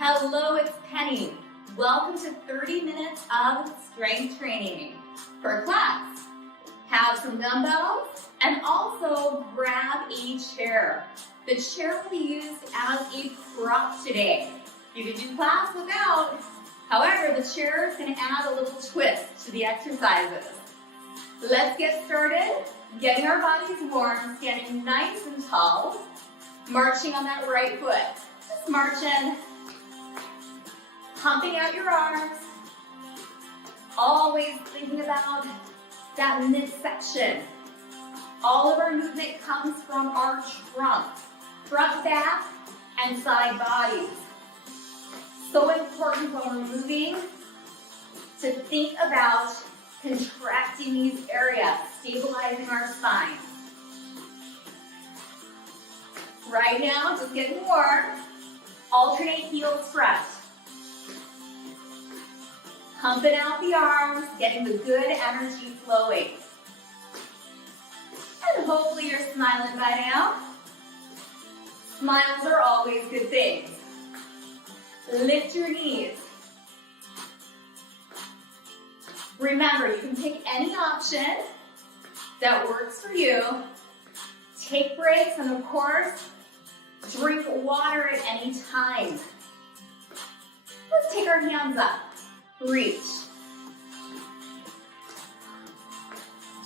Hello, it's Penny. Welcome to 30 minutes of strength training. For class, have some dumbbells and also grab a chair. The chair will be used as a prop today. You can do class without. However, the chair is going to add a little twist to the exercises. Let's get started. Getting our bodies warm, standing nice and tall. Marching on that right foot. Just marching. Pumping out your arms. Always thinking about that midsection. All of our movement comes from our trunk. Front, back, and side bodies. So important when we're moving to think about contracting these areas, stabilizing our spine. Right now, just getting warm. Alternate heels front. Pumping out the arms, getting the good energy flowing. And hopefully you're smiling by now. Smiles are always good things. Lift your knees. Remember, you can pick any option that works for you. Take breaks and, of course, drink water at any time. Let's take our hands up. Reach.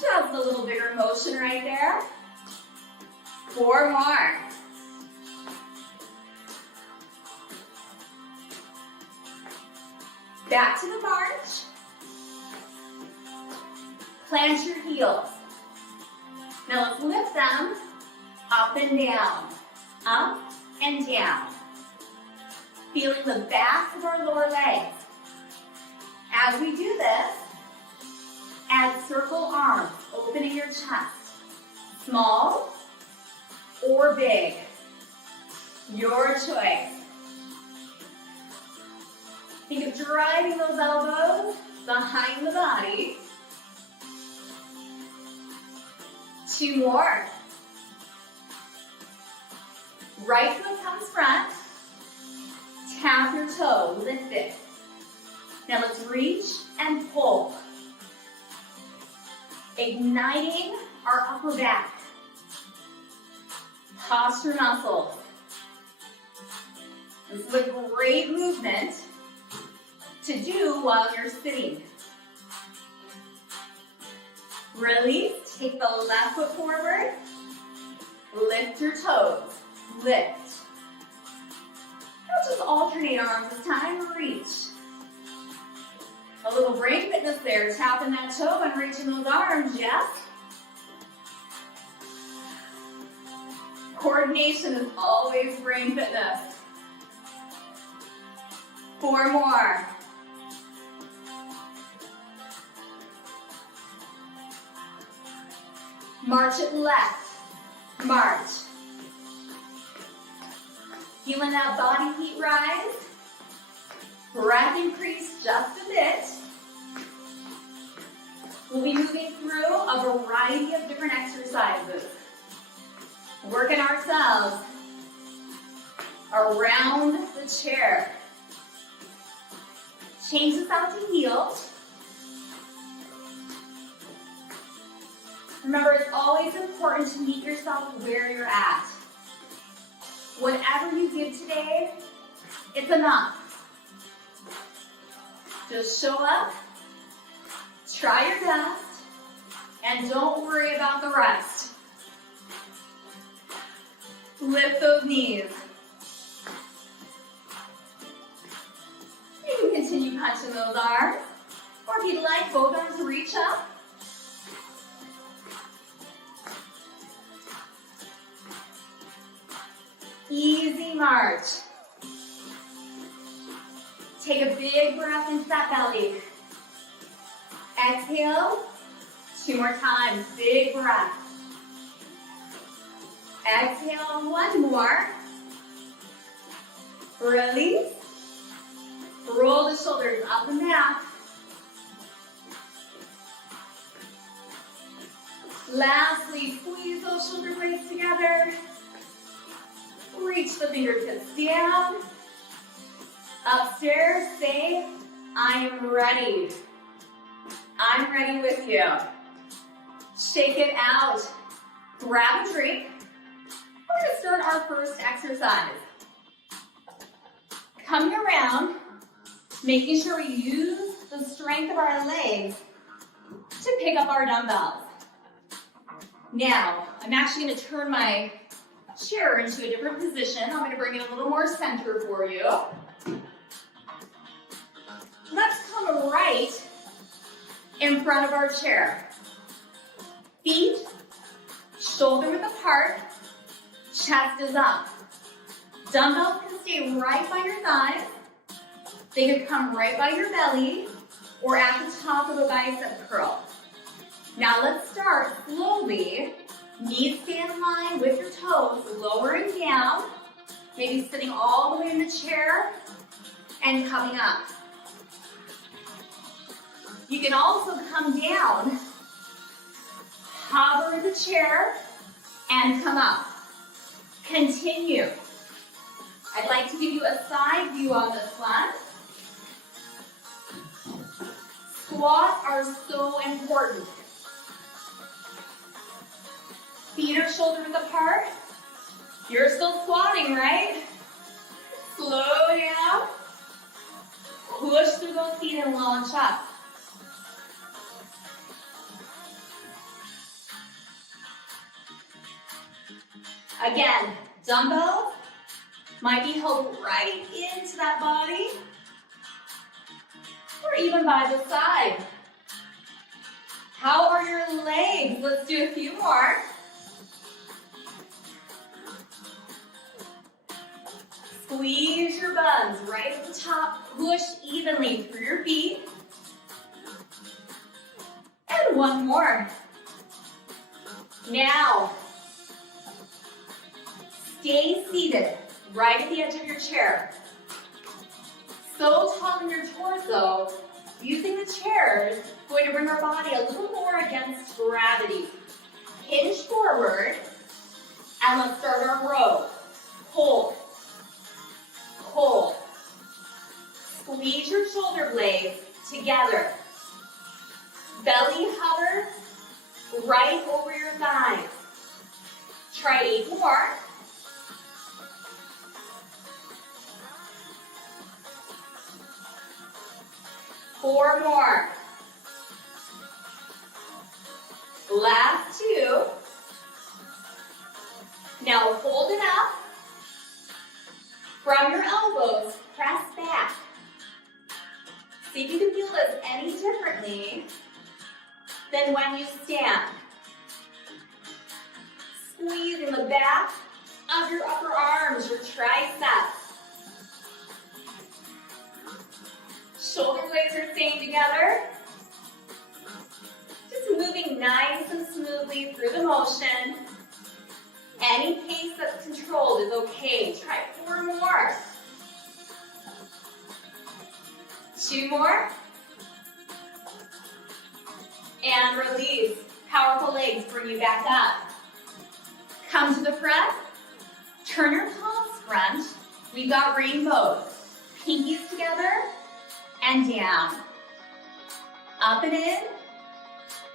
Just a little bigger motion right there. 4 more. Back to the march. Plant your heels. Now let's lift them up and down. Up and down. Feeling the backs of our lower legs. As we do this, add circle arms, opening your chest. Small or big, your choice. Think of driving those elbows behind the body. 2 more. Right foot comes front. Tap your toe, lift it. Now let's reach and pull. Igniting our upper back. Posture muscles. This is a great movement to do while you're sitting. Release, take the left foot forward. Lift your toes, lift. Now just alternate arms this time, reach. A little brain fitness there, tapping that toe and reaching those arms, yes? Coordination is always brain fitness. 4 more. March it left, march. Feeling that body heat rise. Breath increase just a bit. We'll be moving through a variety of different exercises. Working ourselves around the chair. Change this out to heels. Remember, it's always important to meet yourself where you're at. Whatever you give today, it's enough. Just show up, try your best, and don't worry about the rest. Lift those knees. You can continue punching those arms, or if you'd like, both arms reach up. Easy march. Take a big breath into that belly. Exhale. 2 more times. Big breath. Exhale. 1 more. Release. Roll the shoulders up and back. Lastly, squeeze those shoulder blades together. Reach the fingertips down. Upstairs, say, I'm ready. I'm ready with you. Shake it out. Grab a drink. We're gonna start our first exercise. Coming around, making sure we use the strength of our legs to pick up our dumbbells. Now, I'm actually gonna turn my chair into a different position. I'm gonna bring it a little more center for you. Let's come right in front of our chair. Feet, shoulder width apart, chest is up. Dumbbells can stay right by your thighs. They could come right by your belly or at the top of a bicep curl. Now let's start slowly. Knees stay in line with your toes, lowering down. Maybe sitting all the way in the chair and coming up. You can also come down, hover the chair, and come up. Continue. I'd like to give you a side view on this one. Squats are so important. Feet are shoulder width apart. You're still squatting, right? Slow down. Push through those feet and launch up. Again, dumbbells might be held right into that body or even by the side. How are your legs? Let's do a few more. Squeeze your buns right at the top. Push evenly through your feet. And one more. Now, stay seated right at the edge of your chair. So taut in your torso, using the chair is going to bring our body a little more against gravity. Hinge forward, and let's start our row. Hold. Hold. Squeeze your shoulder blades together. Belly hover right over your thighs. Try 8 more. Four more. Last 2. Now hold it up. From your elbows, press back. See if you can feel this any differently than when you stand. Squeeze in the back of your upper arms, your triceps. Shoulder blades are staying together. Just moving nice and smoothly through the motion. Any pace that's controlled is okay. Try 4 more. 2 more. And release. Powerful legs bring you back up. Come to the front. Turn your palms front. We've got rainbows. Pinkies together and down. Up and in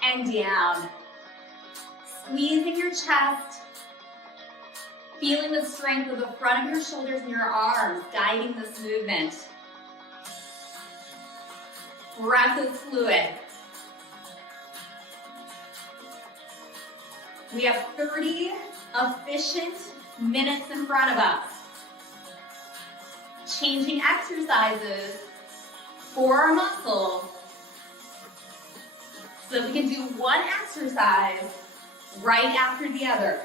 and down. Squeezing your chest. Feeling the strength of the front of your shoulders and your arms guiding this movement. Breath is fluid. We have 30 efficient minutes in front of us. Changing exercises for our muscles so that we can do one exercise right after the other.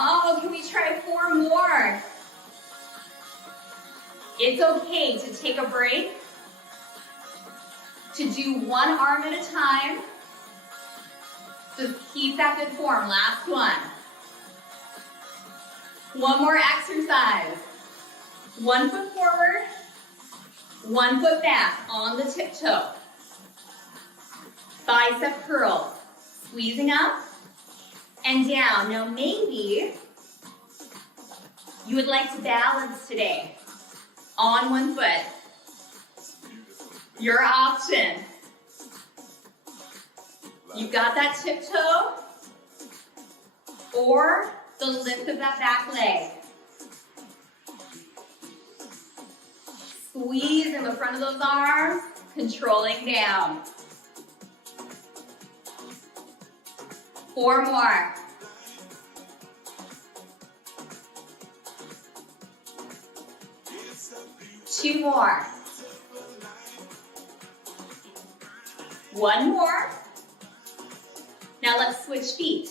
Oh, can we try 4 more? It's okay to take a break, to do one arm at a time. Just keep that good form. Last one. One more exercise. 1 foot forward, 1 foot back on the tiptoe. Bicep curl. Squeezing up and down. Now maybe you would like to balance today on one foot. Your option. You've got that tiptoe or the lift of that back leg. Squeeze in the front of those arms, controlling down. 4 more. Two more. 1 more. Now let's switch feet.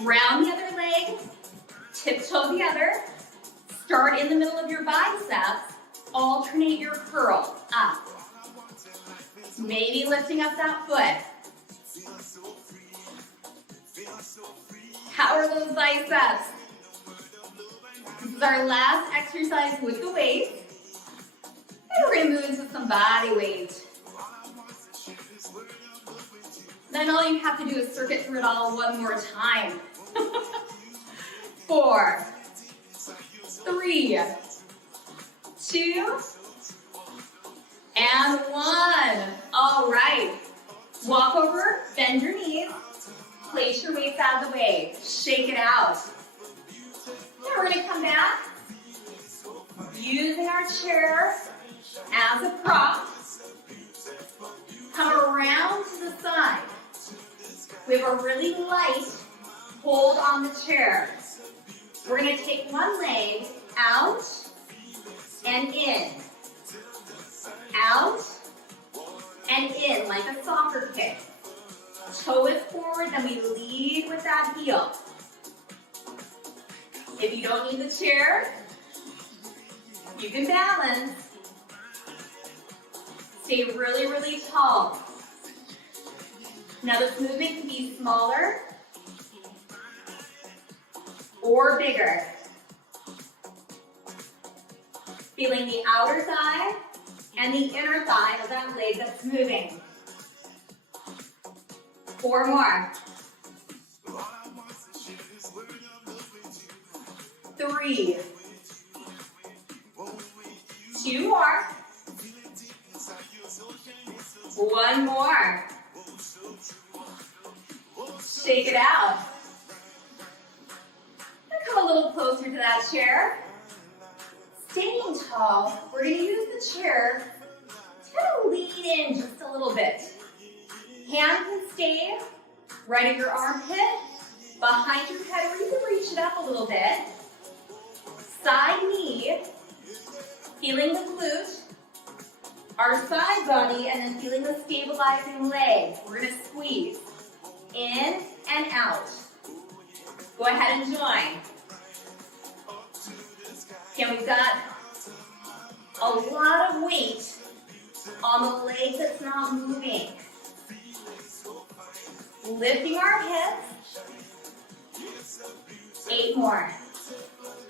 Round the other leg, tiptoe the other. Start in the middle of your biceps. Alternate your curl up. Maybe lifting up that foot. How are those biceps? This is our last exercise with the weight. And we're going to move into some body weight. Then all you have to do is circuit through it all one more time. 4, 3, 2, and 1. All right. Walk over, bend your knees, place your weights out of the way, shake it out. Then we're going to come back using our chair as a prop. Come around to the side. We have a really light hold on the chair. We're going to take one leg out and in. Out and in like a soccer kick. Toe is forward, then we lead with that heel. If you don't need the chair, you can balance. Stay really, really tall. Now this movement can be smaller or bigger. Feeling the outer thigh and the inner thigh of that leg that's moving. 4 more. 3. 2 more. 1 more. Shake it out. And come a little closer to that chair. Staying tall, we're going to use the chair to lean in just a little bit. Hand can stay right at your armpit, behind your head, or you can reach it up a little bit. Side knee, feeling the glute, our side body, and then feeling the stabilizing leg. We're going to squeeze in and out. Go ahead and join. Okay, we've got a lot of weight on the leg that's not moving. Lifting our hips. 8 more.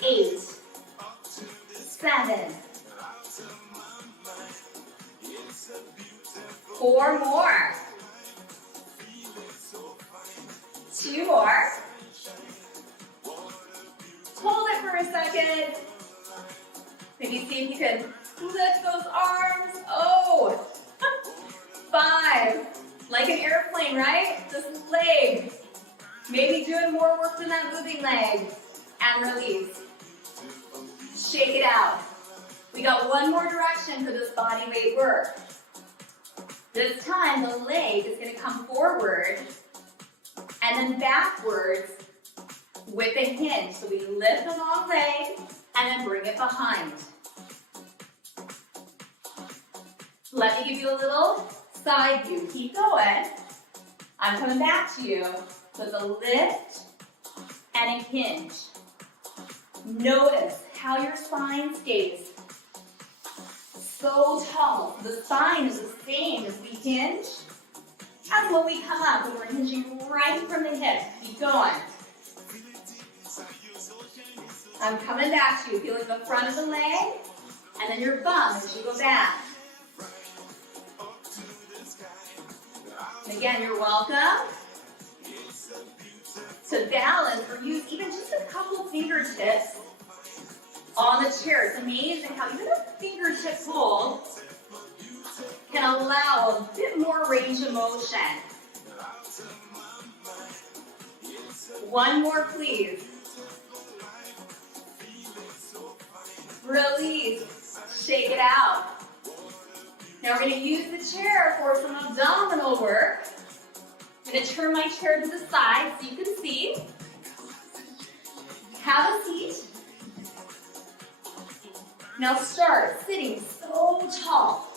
8. 7. 4 more. 2 more. Hold it for a second. Maybe see if you can lift those arms. Oh, 5. Like an airplane, right? This leg. Maybe doing more work than that moving leg. And release. Shake it out. We got one more direction for this body weight work. This time, the leg is going to come forward and then backwards with a hinge. So we lift the long leg and then bring it behind. Let me give you a little side view. Keep going. I'm coming back to you with a lift and a hinge. Notice how your spine stays so tall. The spine is the same as we hinge as when we come up, and we're hinging right from the hip. Keep going. I'm coming back to you, feeling the front of the leg, and then your bum as you go back. And again, you're welcome to balance or use even just a couple fingertips on the chair. It's amazing how even a fingertip hold can allow a bit more range of motion. One more, please. Release. Shake it out. Now we're going to use the chair for some abdominal work. I'm going to turn my chair to the side so you can see. Have a seat. Now start sitting so tall.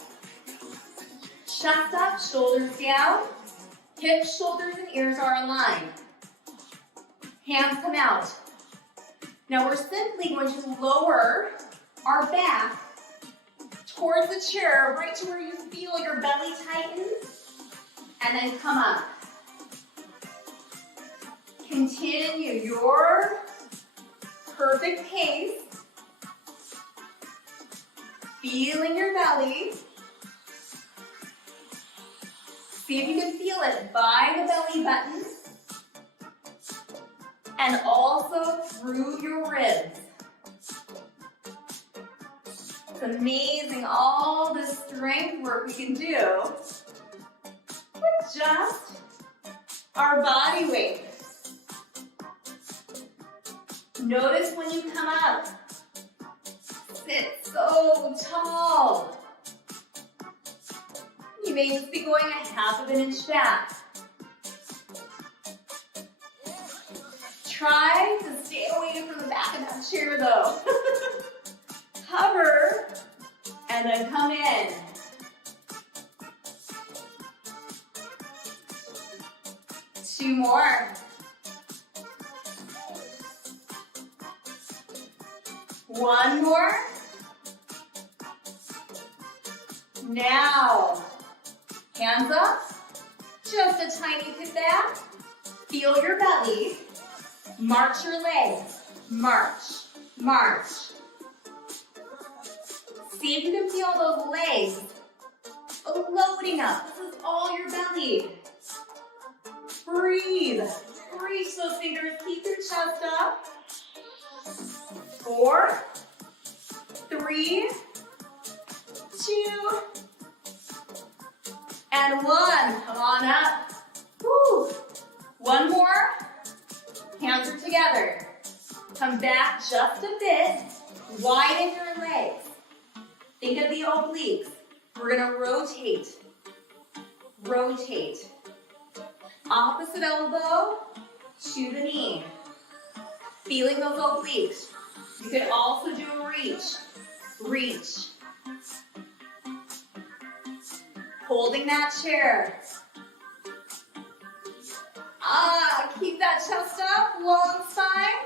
Chest up, shoulders down. Hips, shoulders, and ears are aligned. Hands come out. Now we're simply going to lower our back towards the chair, right to where you feel your belly tighten, and then come up. Continue your perfect pace. Feeling your belly. See if you can feel it by the belly button and also through your ribs. It's amazing all the strength work we can do with just our body weight. Notice when you come up, sit so tall. You may just be going a half of an inch back. Try to stay away from the back of that chair though. Hover and then come in. Two more. One more. Now, hands up, just a tiny bit back. Feel your belly. March your legs. March, march. See if you can feel those legs loading up. This is all your belly. Breathe. Reach those fingers. Keep your chest up. 4, 3, 2, and 1. Come on up. Woo. One more. Hands are together. Come back just a bit. Widen your legs. Think of the obliques. We're going to rotate. Rotate. Opposite elbow to the knee. Feeling those obliques. You can also do a reach. Reach. Holding that chair. Keep that chest up, long spine.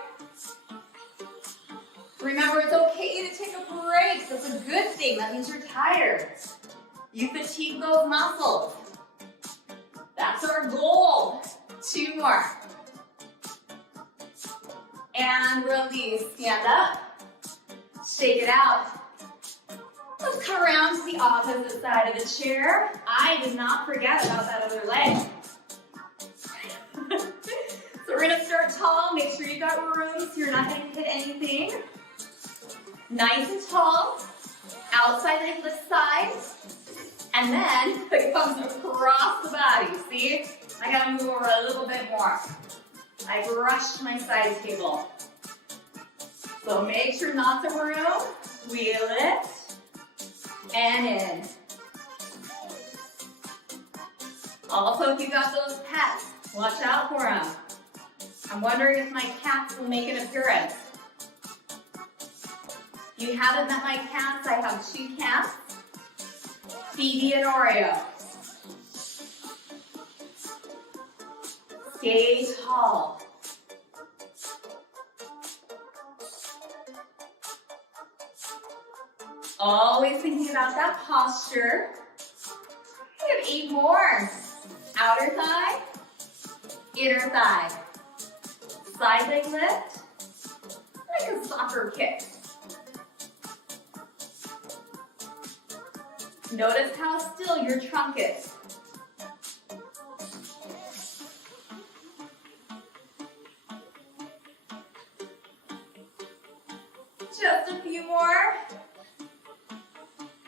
Remember, it's okay to take a break. That's a good thing. That means you're tired. You fatigue those muscles. That's our goal. 2 more. And release. Stand up. Shake it out. Let's come around to the opposite side of the chair. I did not forget about that other leg. So we're going to start tall. Make sure you got room so you're not going to hit anything. Nice and tall. Outside leg lift side. And then it comes across the body. See? I got to move over a little bit more. I brushed my side table. So make sure not to room. We lift. And in. Also, if you got those pets, watch out for them. I'm wondering if my cats will make an appearance. If you haven't met my cats, I have 2 cats, Phoebe and Oreo. Stay tall. Always thinking about that posture. We have 8 more. Outer thigh, inner thigh. Side leg lift, like a soccer kick. Notice how still your trunk is. Just a few more.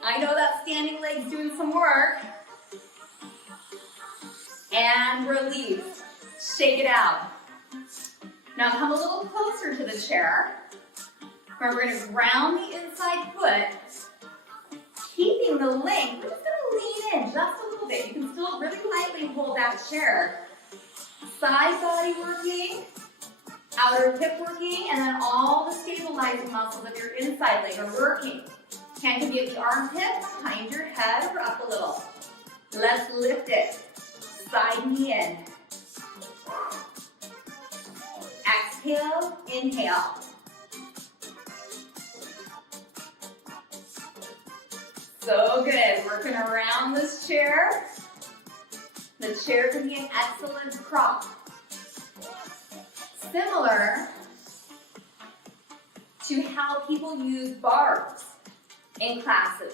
I know that standing leg's doing some work. And release. Shake it out. Now come a little closer to the chair. Remember, we're going to ground the inside foot, keeping the length. We're just going to lean in just a little bit. You can still really lightly hold that chair. Side body working, outer hip working, and then all the stabilizing muscles of your inside leg are working. Hand can be at the armpit, behind your head, or up a little. Let's lift it. Side knee in. Exhale, inhale. So good. Working around this chair. The chair can be an excellent prop. Similar to how people use bars in classes,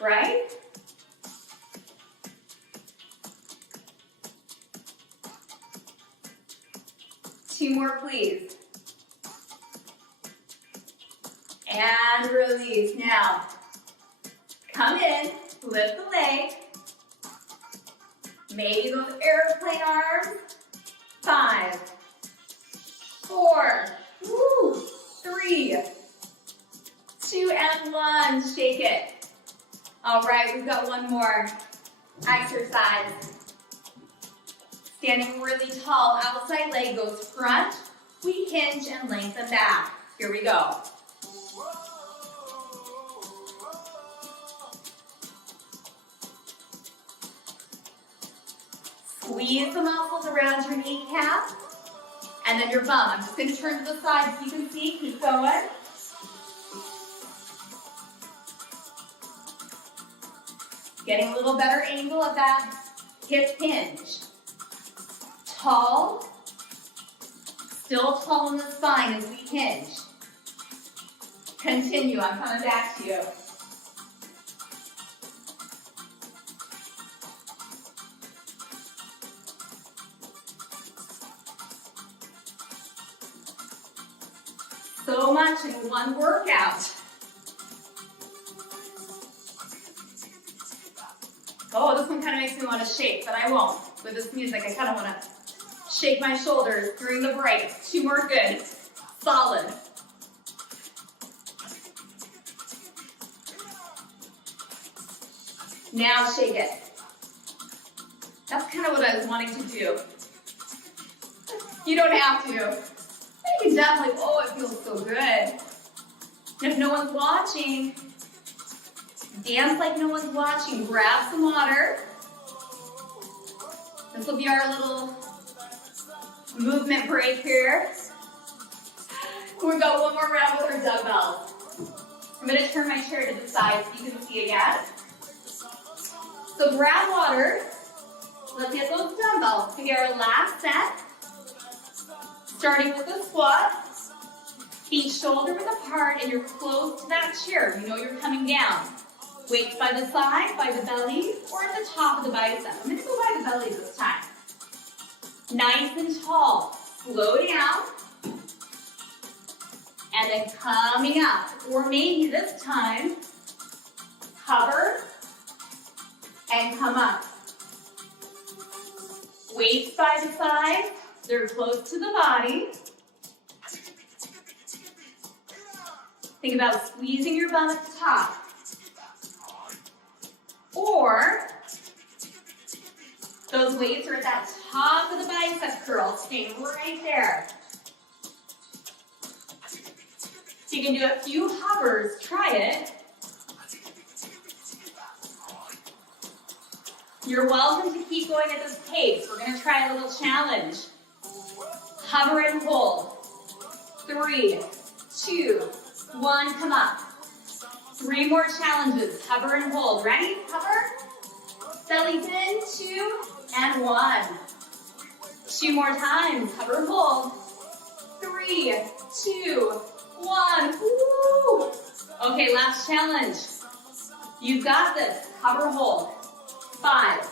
right? Two more, please. And release. Now, come in, lift the leg. Maybe those airplane arms. 5, 4, 3, 2, and 1. Shake it. All right, we've got one more exercise. Standing really tall, outside leg goes front. We hinge and lengthen back. Here we go. Squeeze the muscles around your kneecap and then your bum. I'm just going to turn to the side so you can see. Keep going. Getting a little better angle of that hip hinge. Tall. Still tall in the spine as we hinge. Continue. I'm coming back to you. So much in one workout. Oh, this one kind of makes me want to shake, but I won't. With this music, I kind of want to shake my shoulders during the break. 2 more good. Solid. Now shake it. That's kind of what I was wanting to do. You don't have to. You can definitely, oh, it feels so good. And if no one's watching, dance like no one's watching. Grab some water. This will be our little movement break here. We've got one more round with our dumbbells. I'm going to turn my chair to the side so you can see again. So grab water. Let's get those dumbbells. We get our last set. Starting with a squat. Feet shoulder width apart and you're close to that chair. You know you're coming down. Weights by the side, by the belly, or at the top of the bicep. I'm going to go by the belly this time. Nice and tall. Slow down. And then coming up. Or maybe this time, hover and come up. Weights by the side. They're close to the body. Think about squeezing your bum at the top. Or those weights are at that top of the bicep curl, staying right there. So you can do a few hovers, try it. You're welcome to keep going at this pace. We're going to try a little challenge. Hover and hold. 3, 2, 1, come up. 3 more challenges. Hover and hold. Ready? Hover. Bellies in. 2 and 1. 2 more times. Hover and hold. 3, 2, 1. Woo! Okay, last challenge. You've got this. Hover, hold. 5,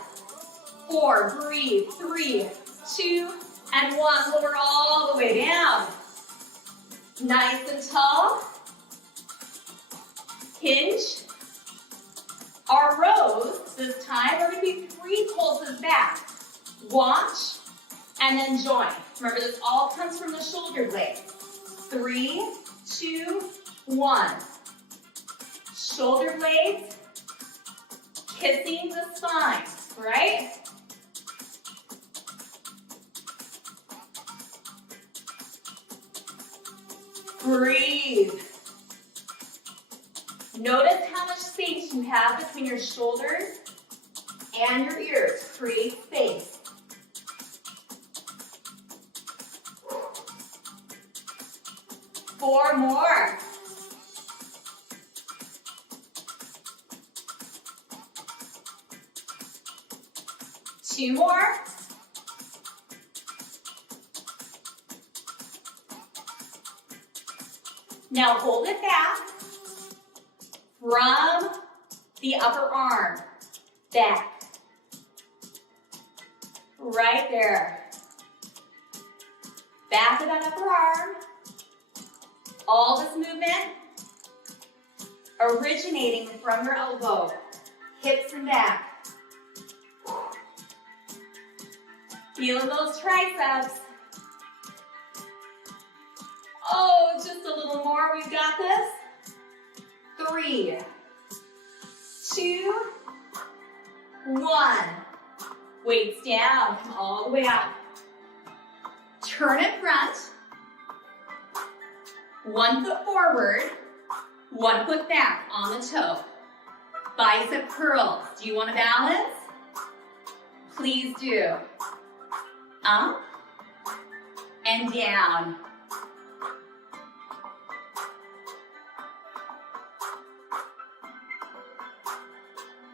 4, breathe. 3, 2, and 1. Lower all the way down. Nice and tall. Hinge. Our rows this time are going to be 3 pulses back. Watch and then join. Remember, this all comes from the shoulder blades. 3, 2, 1. Shoulder blades kissing the spine, right? Breathe. Notice how much space you have between your shoulders and your ears. Create space. Four more. Two more. Now hold it back from the upper arm, back. Right there. Back of that upper arm. All this movement originating from your elbow, hips and back. Feeling those triceps. Oh, just a little more. We've got this. 3, 2, 1. Weights down. Come all the way up. Turn it front. 1 foot forward. 1 foot back on the toe. Bicep curls. Do you want to balance? Please do. Up and down.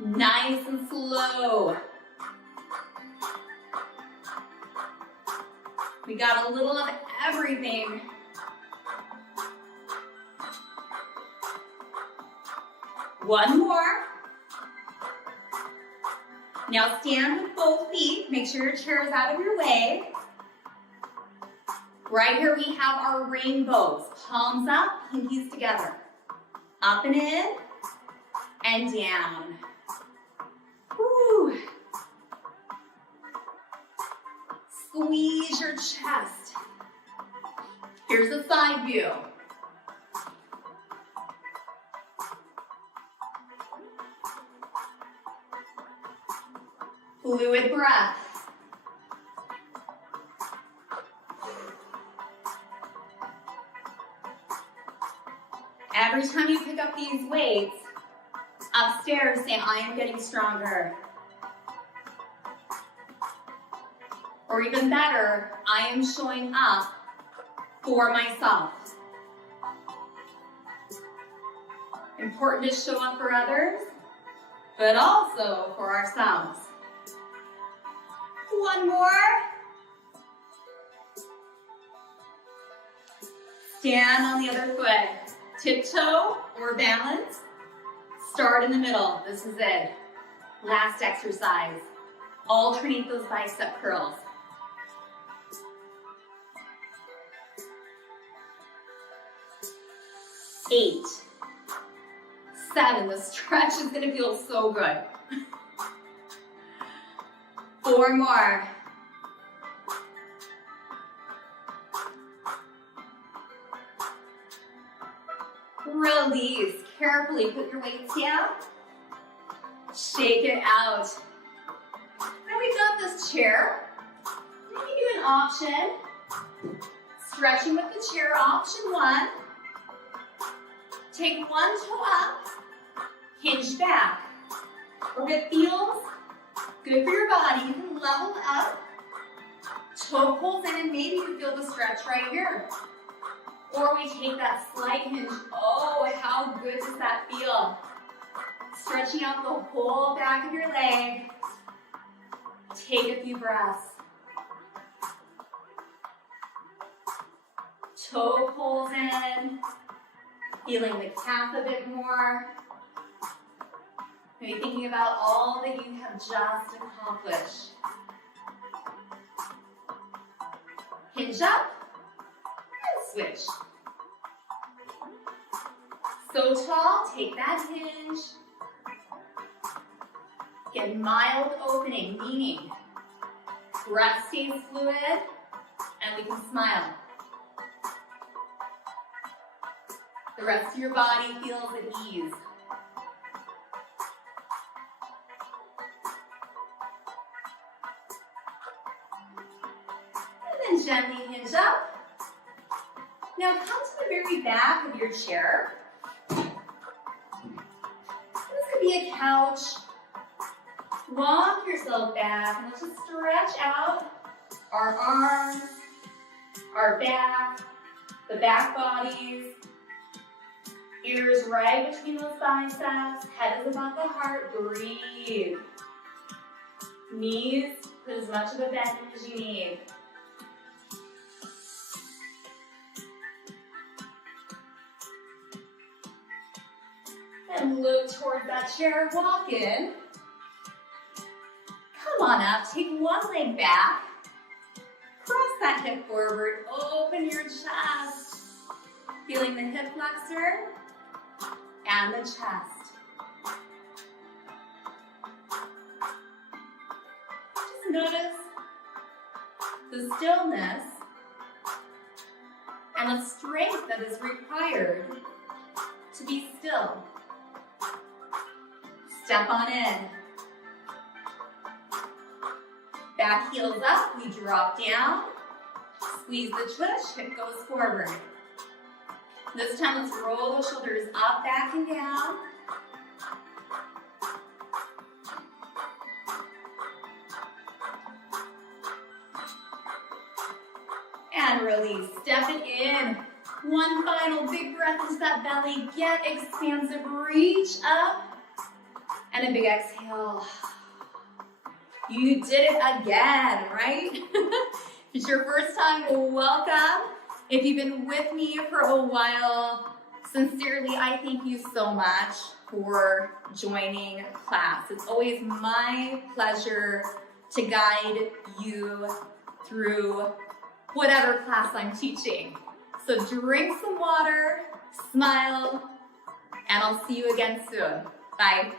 Nice and slow. We got a little of everything. One more. Now stand with both feet. Make sure your chair is out of your way. Right here we have our rainbows. Palms up, pinkies together. Up and in, and down. Woo. Squeeze your chest. Here's a side view. Fluid breath. Every time you pick up these weights, upstairs say, I am getting stronger. Or even better, I am showing up for myself. Important to show up for others, but also for ourselves. One more. Stand on the other foot. Tiptoe or balance. Start in the middle. This is it. Last exercise. Alternate those bicep curls. 8, 7. The stretch is going to feel so good. 4 more. Release. Carefully put your weights down. Shake it out. Now we've got this chair. Let me do an option. Stretching with the chair, option 1. Take one toe up, hinge back. Or if it feels good for your body, you can level up. Toe pulls in and maybe you feel the stretch right here. Or we take that slight hinge. Oh, how good does that feel? Stretching out the whole back of your leg. Take a few breaths. Toe pulls in. Feeling the calf a bit more. Maybe thinking about all that you have just accomplished. Hinge up and switch. So tall, take that hinge. Get mild opening, meaning breath stays fluid and we can smile. The rest of your body feels at ease. And then gently hinge up. Now come to the very back of your chair. This could be a couch. Walk yourself back and let's just stretch out our arms, our back, the back bodies, ears right between those biceps, head is above the heart, breathe. Knees, put as much of a bend as you need. And look towards that chair, walk in. Come on up, take one leg back. Cross that hip forward, open your chest. Feeling the hip flexor and the chest. Just notice the stillness and the strength that is required to be still. Step on in. Back heels up, we drop down. Squeeze the tush, hip goes forward. This time, let's roll the shoulders up, back, and down. And release, step it in. One final big breath into that belly. Get expansive, reach up. And a big exhale. You did it again, right? If it's your first time, welcome. If you've been with me for a while, sincerely, I thank you so much for joining class. It's always my pleasure to guide you through whatever class I'm teaching. So drink some water, smile, and I'll see you again soon. Bye.